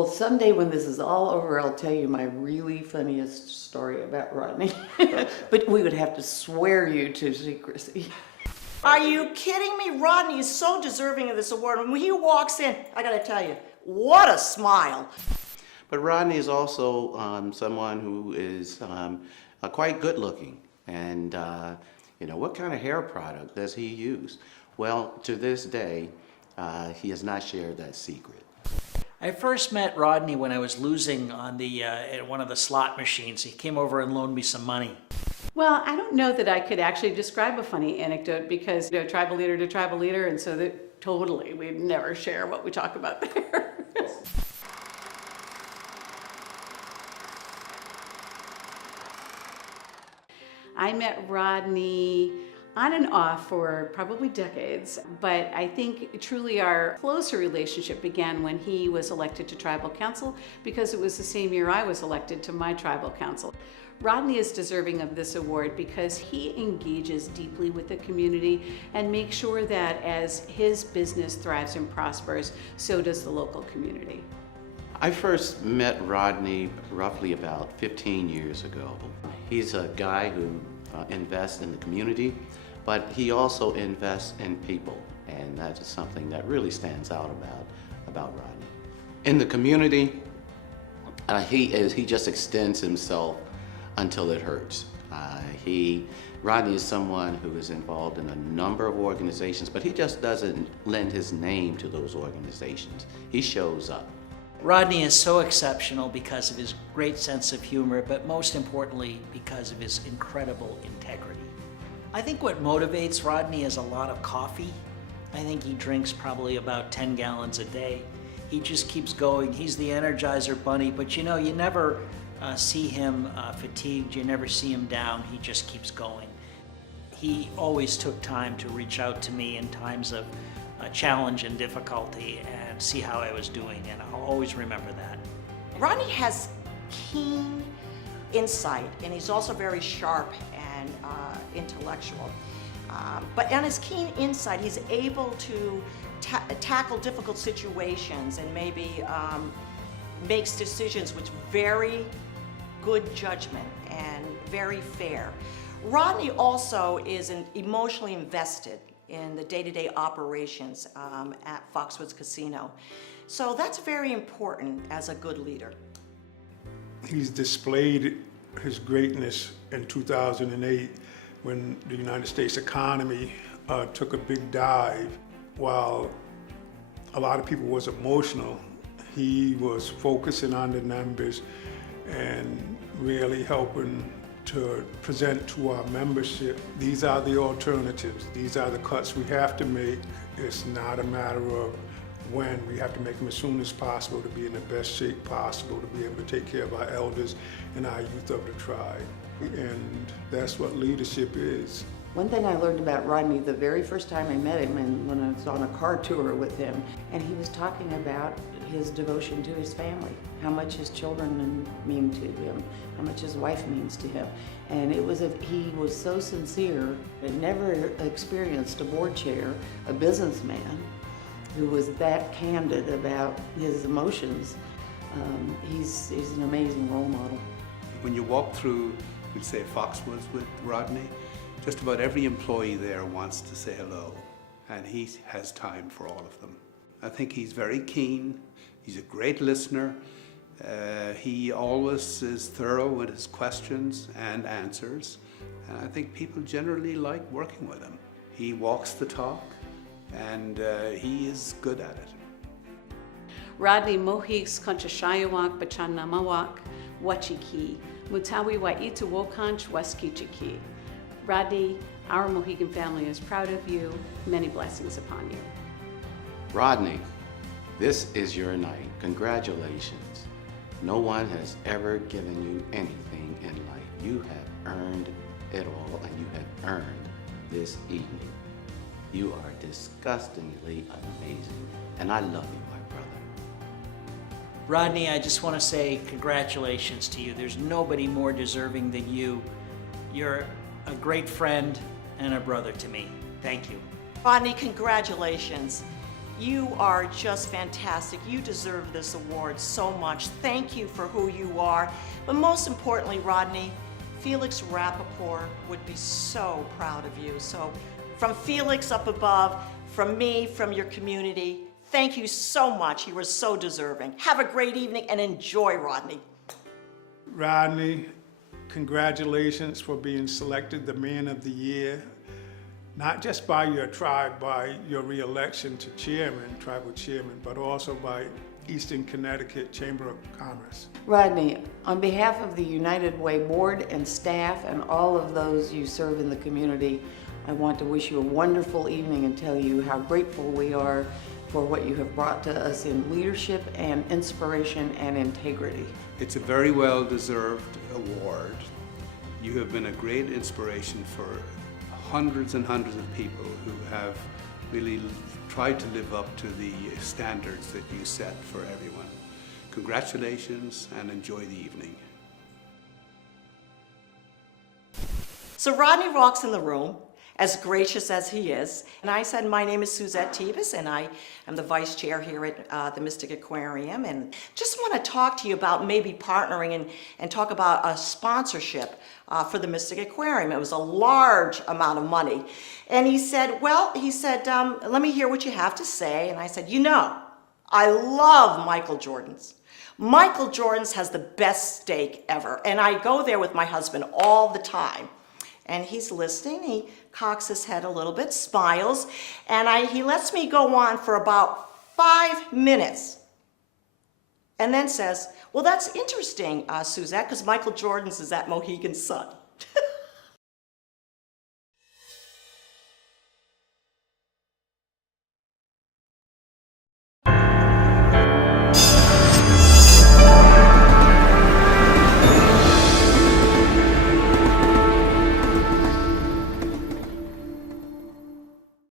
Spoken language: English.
Well, someday when this is all over, I'll tell you my really funniest story about Rodney. But we would have to swear you to secrecy. Are you kidding me? Rodney is so deserving of this award. When he walks in, I gotta tell you, what a smile. But Rodney is also someone who is quite good looking. And, what kind of hair product does he use? Well, to this day, he has not shared that secret. I first met Rodney when I was losing on at one of the slot machines. He came over and loaned me some money. Well, I don't know that I could actually describe a funny anecdote because, tribal leader to tribal leader, and so that totally, we'd never share what we talk about there. I met Rodney on and off for probably decades, but I think truly our closer relationship began when he was elected to tribal council because it was the same year I was elected to my tribal council. Rodney is deserving of this award because he engages deeply with the community and makes sure that as his business thrives and prospers, so does the local community. I first met Rodney roughly about 15 years ago. He's a guy who invests in the community, but he also invests in people, and that is something that really stands out about Rodney. In the community, he just extends himself until it hurts. Rodney is someone who is involved in a number of organizations, but he just doesn't lend his name to those organizations. He shows up. Rodney is so exceptional because of his great sense of humor, but most importantly, because of his incredible integrity. I think what motivates Rodney is a lot of coffee. I think he drinks probably about 10 gallons a day. He just keeps going. He's the Energizer Bunny, but you never see him fatigued. You never see him down. He just keeps going. He always took time to reach out to me in times of challenge and difficulty and see how I was doing, and I'll always remember that. Rodney has keen insight, and he's also very sharp and intellectual. But on his keen insight, he's able to tackle difficult situations and maybe makes decisions with very good judgment and very fair. Rodney also is emotionally invested in the day-to-day operations at Foxwoods Casino. So that's very important as a good leader. He's displayed his greatness in 2008 when the United States economy took a big dive. While a lot of people was emotional, he was focusing on the numbers and really helping to present to our membership, these are the alternatives. These are the cuts we have to make. It's not a matter of when. We have to make them as soon as possible to be in the best shape possible, to be able to take care of our elders and our youth of the tribe. And that's what leadership is. One thing I learned about Rodney the very first time I met him, and when I was on a car tour with him, and he was talking about his devotion to his family, how much his children mean to him, how much his wife means to him. And he was so sincere. I'd never experienced a board chair, a businessman, who was that candid about his emotions. He's an amazing role model. When you walk through, we'd say Foxwoods with Rodney, just about every employee there wants to say hello, and he has time for all of them. I think he's very keen, he's a great listener, he always is thorough with his questions and answers, and I think people generally like working with him. He walks the talk, and he is good at it. Rodney Mohiks Conchashayawak Bachanamawak Wachiki Mutawi wa Itu Wokanch Waskichiki. Rodney, our Mohican family is proud of you. Many blessings upon you. Rodney, this is your night. Congratulations. No one has ever given you anything in life. You have earned it all, and you have earned this evening. You are disgustingly amazing, and I love you, my brother. Rodney, I just want to say congratulations to you. There's nobody more deserving than you. You're a great friend and a brother to me. Thank you. Rodney, congratulations. You are just fantastic. You deserve this award so much. Thank you for who you are. But most importantly, Rodney, Felix Rappaport would be so proud of you. So from Felix up above, from me, from your community, thank you so much. You were so deserving. Have a great evening and enjoy, Rodney. Rodney, congratulations for being selected the Man of the Year, not just by your tribe, by your re-election to chairman, tribal chairman, but also by Eastern Connecticut Chamber of Commerce. Rodney, on behalf of the United Way Board and staff and all of those you serve in the community, I want to wish you a wonderful evening and tell you how grateful we are for what you have brought to us in leadership and inspiration and integrity. It's a very well-deserved award. You have been a great inspiration for hundreds and hundreds of people who have really tried to live up to the standards that you set for everyone. Congratulations and enjoy the evening. So Rodney walks in the room, as gracious as he is, and I said, my name is Suzette Tebus, and I am the vice chair here at the Mystic Aquarium, and just want to talk to you about maybe partnering and talk about a sponsorship for the Mystic Aquarium. It was a large amount of money. And he said, let me hear what you have to say. And I said, I love Michael Jordan's. Michael Jordan's has the best steak ever, and I go there with my husband all the time. And he's listening, he cocks his head a little bit, smiles, and he lets me go on for about 5 minutes. And then says, well, that's interesting, Suzette, because Michael Jordan's is at Mohegan Sun.